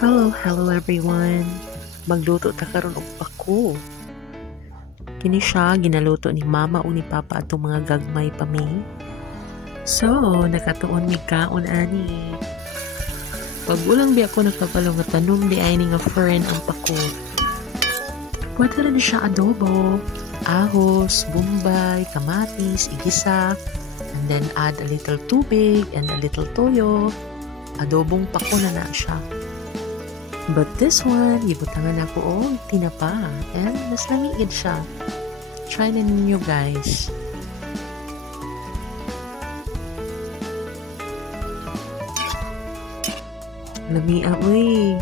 Hello everyone. Magluto ta karon og pako. Kini siya ginaluto ni mama o ni papa atong mga gagmay pa mi. So, nakatuon mi kaon ani. Pag ulang bi ako nagpapalaw nga tanom di ay ni nga fern ang pako. Pwede rin siya adobo, ahos, bombay, kamatis, igisa, and then add a little tubig and a little toyo. Adobong pako na siya. But this one, ibutangan ako og tinapa and mas langigid siya. Try na ninyo guys. Lamia uy.